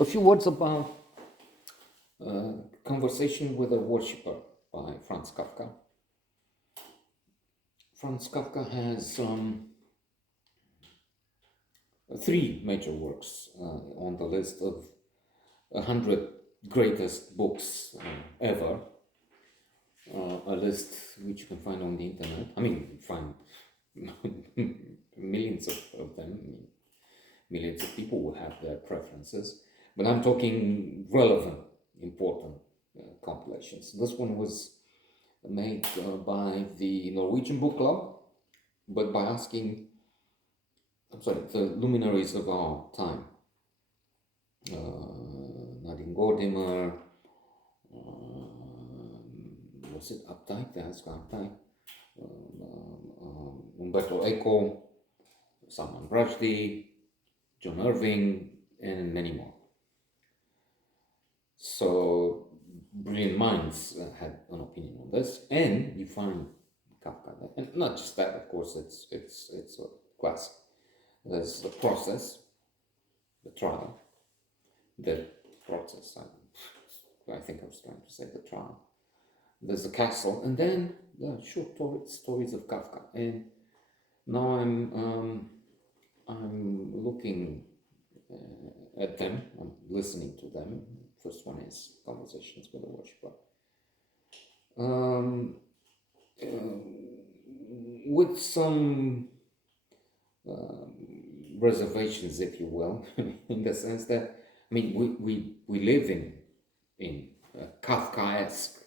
A few words about Conversation with a Worshipper by Franz Kafka. Franz Kafka has three major works on the list of 100 greatest books ever. A list which you can find on the internet. I mean, you find millions of them. Millions of people will have their preferences, but I'm talking relevant, important compilations. This one was made by the Norwegian Book Club, but by asking, the luminaries of our time, Nadine Gordimer, was it Updike? That's Updike. Umberto Eco, Salman Rushdie, John Irving, and many more. So brilliant minds had an opinion on this, and you find Kafka there. And not just that, of course, it's a classic. There's the process, the trial, the process. I think I was trying to say the trial. There's the castle, and then the short stories of Kafka. And now I'm looking at them. I'm listening to them. First one is Conversations with a Worshipper. With some reservations, if you will, in the sense that, I mean, we live in a Kafkaesque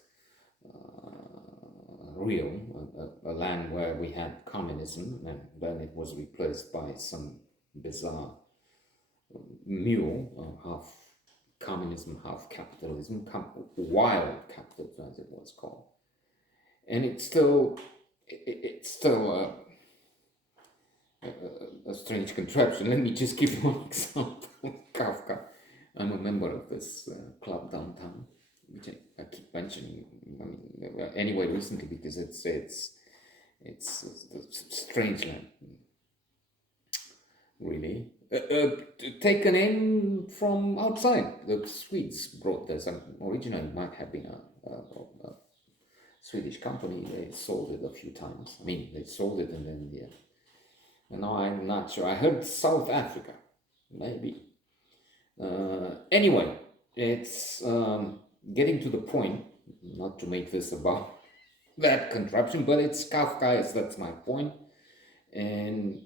realm, a land where we had communism, and then it was replaced by some bizarre mule, half communism, half capitalism, wild capitalism as it was called. And it's still a strange contraption. Let me just give you one example. Kafka. I'm a member of this club downtown, which I keep mentioning. I mean, anyway, recently, because it's a strange land, really. Taken in from outside. The Swedes brought this. Originally, it might have been a Swedish company. They sold it a few times. I mean, they sold it in India. And now I'm not sure. I heard South Africa, maybe. Anyway, it's getting to the point, not to make this about that contraption, but it's Kafka, that's my point. And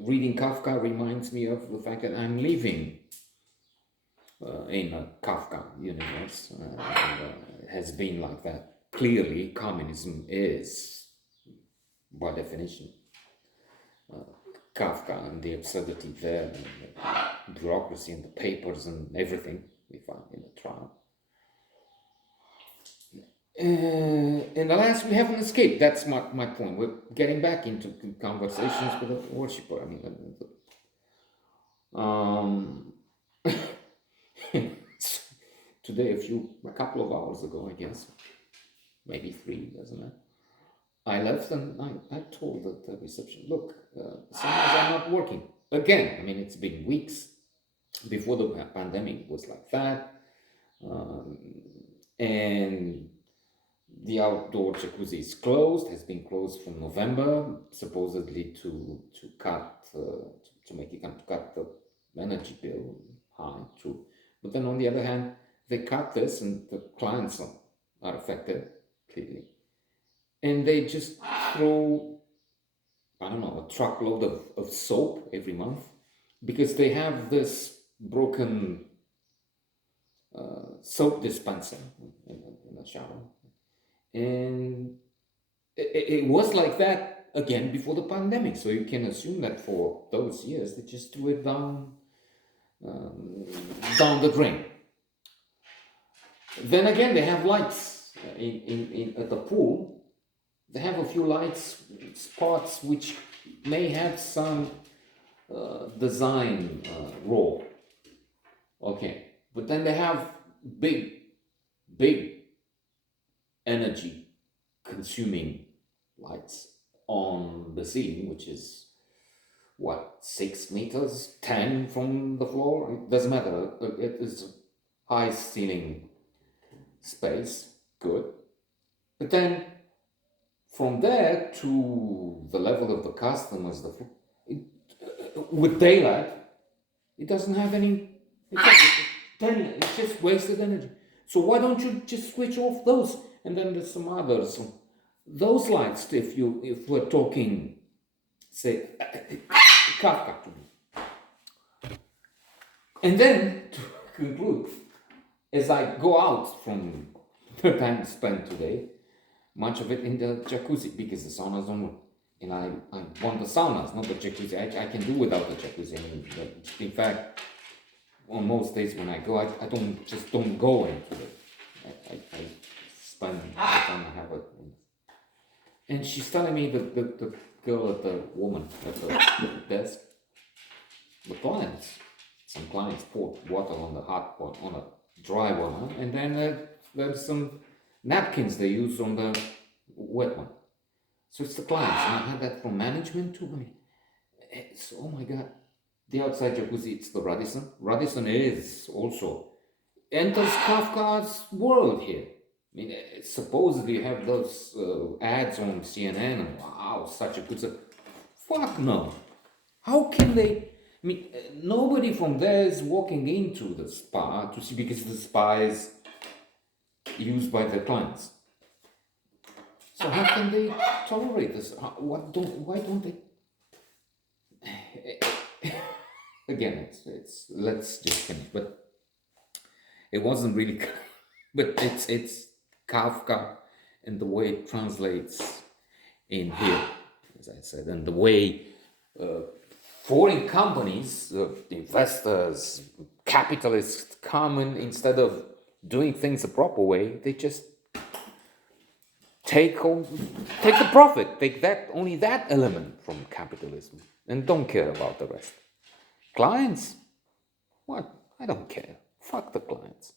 reading Kafka reminds me of the fact that I'm living in a Kafka universe. It has been like that. Clearly, communism is, by definition, Kafka, and the absurdity there, and the bureaucracy and the papers and everything we find in the trial. And alas, we haven't escaped. That's my point. We're getting back into Conversations with a Worshipper. I mean, today, a couple of hours ago, I guess, maybe 3, doesn't it? I left and I told the reception, look, sometimes I'm not working. Again, I mean, it's been weeks. Before the pandemic, it was like that. And the outdoor jacuzzi is closed, has been closed from November, supposedly to cut, to make it cut the energy bill high, true. But then on the other hand, they cut this and the clients are affected, clearly. And they just throw, I don't know, a truckload of soap every month because they have this broken soap dispenser in the shower. And it was like that again before the pandemic. So you can assume that for those years, they just threw it down the drain. Then again, they have lights at the pool. They have a few lights spots which may have some design role. Okay, but then they have big energy consuming lights on the ceiling, which is what, 6 meters, 10 from the floor? It doesn't matter. It is high ceiling space, good. But then from there to the level of the customers, with daylight, it doesn't have any. It's just wasted energy. So why don't you just switch off those? And then there's some others. Those lights, if we're talking, say, Kafka to me. And then to conclude, as I go out from the time spent today, much of it in the jacuzzi, because the saunas don't work. And I want the saunas, not the jacuzzi. I can do without the jacuzzi. I mean, in fact, on most days when I go, I don't go into it. I spend the time I have it. And she's telling me that the girl at the woman at the desk, the clients, some clients poured water on the hot one, on a dry one, and then there's some napkins they use on the wet one. So it's the clients, and I had that from management too. I mean, it's, oh my God, the outside jacuzzi, it's the Radisson. Radisson is also enters Kafka's world here. I mean, supposedly you have those ads on CNN, and wow, such a good stuff. Fuck no. How can they? I mean, nobody from there is walking into the spa to see, because the spa is used by their clients. So how can they tolerate this? Why don't they? Again, it's let's just finish. But it wasn't really, but it's Kafka and the way it translates in here, as I said, and the way foreign companies, investors, capitalists come in, instead of doing things the proper way, they just take the profit, take only that element from capitalism, and don't care about the rest. Clients? What? I don't care. Fuck the clients.